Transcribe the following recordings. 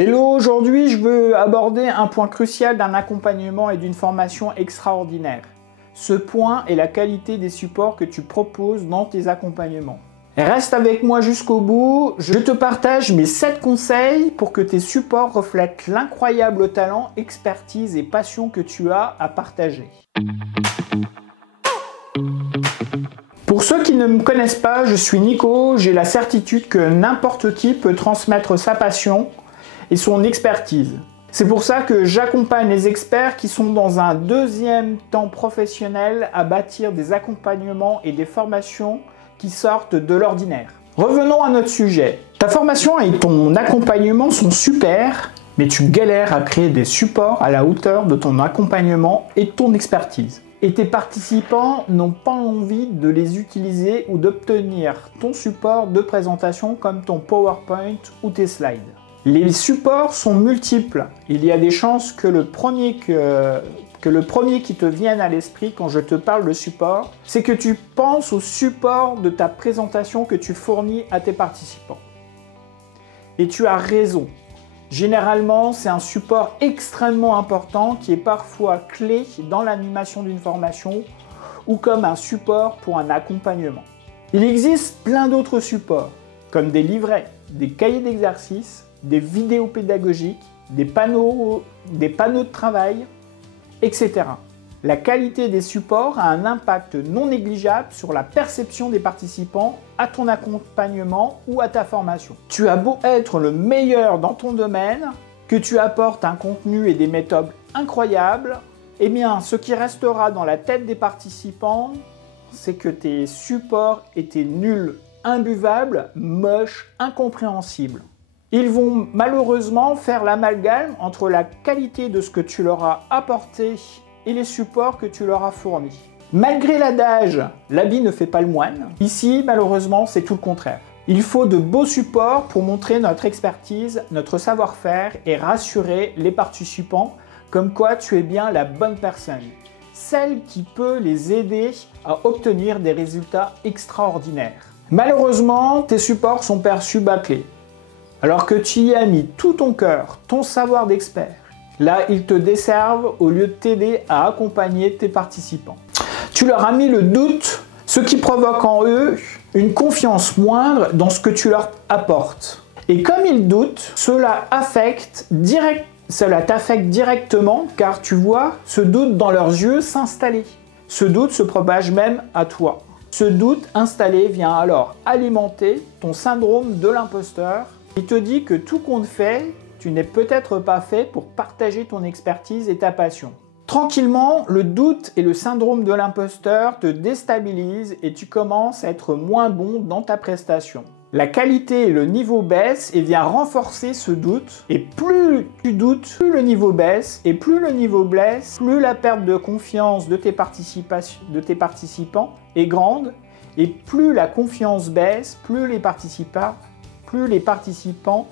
Hello, aujourd'hui je veux aborder un point crucial d'un accompagnement et d'une formation extraordinaire. Ce point est la qualité des supports que tu proposes dans tes accompagnements. Reste avec moi jusqu'au bout, je te partage mes 7 conseils pour que tes supports reflètent l'incroyable talent, expertise et passion que tu as à partager. Pour ceux qui ne me connaissent pas, je suis Nico, j'ai la certitude que n'importe qui peut transmettre sa passion et son expertise. C'est pour ça que j'accompagne les experts qui sont dans un deuxième temps professionnel à bâtir des accompagnements et des formations qui sortent de l'ordinaire. Revenons à notre sujet. Ta formation et ton accompagnement sont super, mais tu galères à créer des supports à la hauteur de ton accompagnement et de ton expertise. Et tes participants n'ont pas envie de les utiliser ou d'obtenir ton support de présentation comme ton PowerPoint ou tes slides. Les supports sont multiples. Il y a des chances que le premier qui te vienne à l'esprit quand je te parle de support, c'est que tu penses au support de ta présentation que tu fournis à tes participants. Et tu as raison. Généralement, c'est un support extrêmement important qui est parfois clé dans l'animation d'une formation ou comme un support pour un accompagnement. Il existe plein d'autres supports, comme des livrets, des cahiers d'exercices, des vidéos pédagogiques, des panneaux de travail, etc. La qualité des supports a un impact non négligeable sur la perception des participants à ton accompagnement ou à ta formation. Tu as beau être le meilleur dans ton domaine, que tu apportes un contenu et des méthodes incroyables, eh bien, ce qui restera dans la tête des participants, c'est que tes supports étaient nuls, imbuvables, moches, incompréhensibles. Ils vont malheureusement faire l'amalgame entre la qualité de ce que tu leur as apporté et les supports que tu leur as fournis. Malgré l'adage « l'habit ne fait pas le moine », ici malheureusement c'est tout le contraire. Il faut de beaux supports pour montrer notre expertise, notre savoir-faire et rassurer les participants comme quoi tu es bien la bonne personne, celle qui peut les aider à obtenir des résultats extraordinaires. Malheureusement, tes supports sont perçus bâclés. Alors que tu y as mis tout ton cœur, ton savoir d'expert, là, ils te desservent au lieu de t'aider à accompagner tes participants. Tu leur as mis le doute, ce qui provoque en eux une confiance moindre dans ce que tu leur apportes. Et comme ils doutent, cela t'affecte directement car tu vois ce doute dans leurs yeux s'installer. Ce doute se propage même à toi. Ce doute installé vient alors alimenter ton syndrome de l'imposteur. Il te dit que tout compte fait, tu n'es peut-être pas fait pour partager ton expertise et ta passion. Tranquillement, le doute et le syndrome de l'imposteur te déstabilisent et tu commences à être moins bon dans ta prestation. La qualité et le niveau baissent et vient renforcer ce doute. Et plus tu doutes, plus le niveau baisse. Et plus le niveau baisse, plus la perte de confiance de tes participants est grande. Et plus la confiance baisse, plus les participants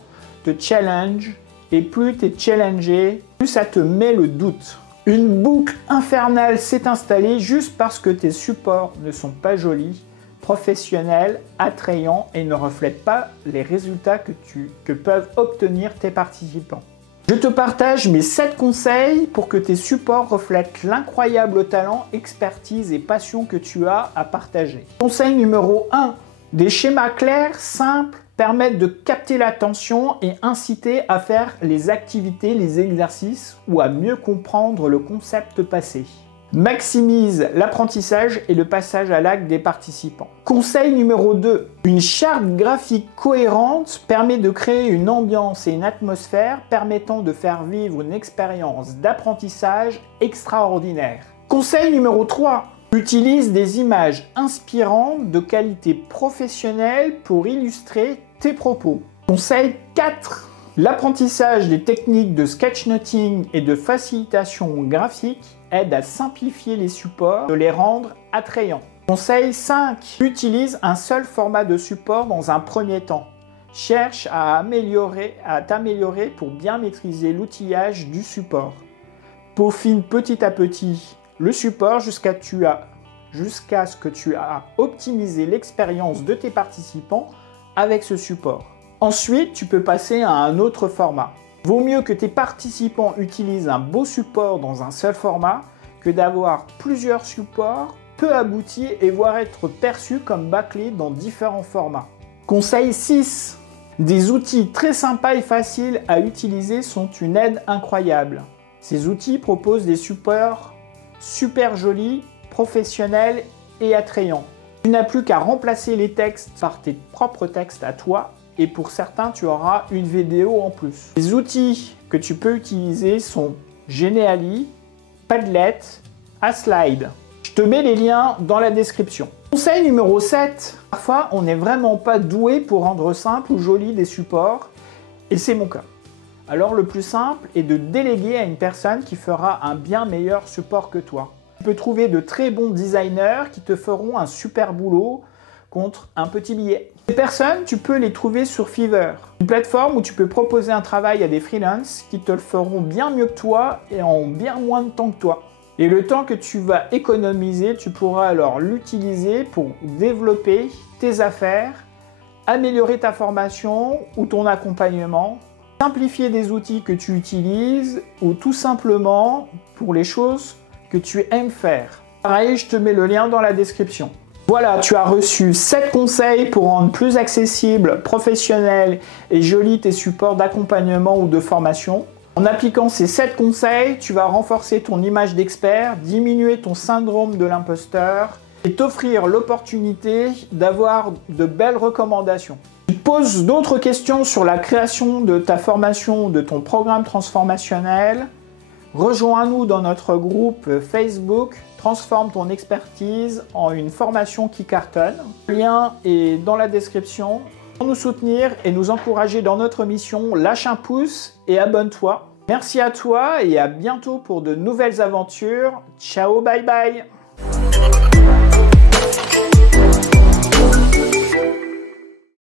te challenge et plus tu es challengé, plus ça te met le doute. Une boucle infernale s'est installée juste parce que tes supports ne sont pas jolis, professionnels, attrayants et ne reflètent pas les résultats que peuvent obtenir tes participants. Je te partage mes 7 conseils pour que tes supports reflètent l'incroyable talent, expertise et passion que tu as à partager. Conseil numéro 1. Des schémas clairs, simples, permettent de capter l'attention et inciter à faire les activités, les exercices ou à mieux comprendre le concept passé. Maximise l'apprentissage et le passage à l'acte des participants. Conseil numéro 2. Une charte graphique cohérente permet de créer une ambiance et une atmosphère permettant de faire vivre une expérience d'apprentissage extraordinaire. Conseil numéro 3. Utilise des images inspirantes de qualité professionnelle pour illustrer tes propos. Conseil 4. L'apprentissage des techniques de sketchnoting et de facilitation graphique aide à simplifier les supports, de les rendre attrayants. Conseil 5. Utilise un seul format de support dans un premier temps. Cherche à t'améliorer pour bien maîtriser l'outillage du support. Peaufine petit à petit le support jusqu'à ce que tu as optimisé l'expérience de tes participants avec ce support. Ensuite, tu peux passer à un autre format. Vaut mieux que tes participants utilisent un beau support dans un seul format que d'avoir plusieurs supports peu aboutis et voire être perçus comme bâclés dans différents formats. Conseil 6. Des outils très sympas et faciles à utiliser sont une aide incroyable. Ces outils proposent des supports super jolis, professionnels et attrayants. Tu n'as plus qu'à remplacer les textes par tes propres textes à toi et pour certains, tu auras une vidéo en plus. Les outils que tu peux utiliser sont Genially, Padlet, Aslide. Je te mets les liens dans la description. Conseil numéro 7. Parfois, on n'est vraiment pas doué pour rendre simple ou joli des supports, et c'est mon cas. Alors le plus simple est de déléguer à une personne qui fera un bien meilleur support que toi. Tu peux trouver de très bons designers qui te feront un super boulot contre un petit billet. Ces personnes, tu peux les trouver sur Fiverr, une plateforme où tu peux proposer un travail à des freelances qui te le feront bien mieux que toi et en bien moins de temps que toi. Et le temps que tu vas économiser, tu pourras alors l'utiliser pour développer tes affaires, améliorer ta formation ou ton accompagnement, simplifier des outils que tu utilises ou tout simplement pour les choses que tu aimes faire. Pareil, je te mets le lien dans la description. Voilà, tu as reçu 7 conseils pour rendre plus accessible, professionnel et joli tes supports d'accompagnement ou de formation. En appliquant ces 7 conseils, tu vas renforcer ton image d'expert, diminuer ton syndrome de l'imposteur et t'offrir l'opportunité d'avoir de belles recommandations. Tu te poses d'autres questions sur la création de ta formation ou de ton programme transformationnel? Rejoins-nous dans notre groupe Facebook Transforme ton expertise en une formation qui cartonne. Le lien est dans la description. Pour nous soutenir et nous encourager dans notre mission, lâche un pouce et abonne-toi. Merci à toi et à bientôt pour de nouvelles aventures. Ciao, bye bye!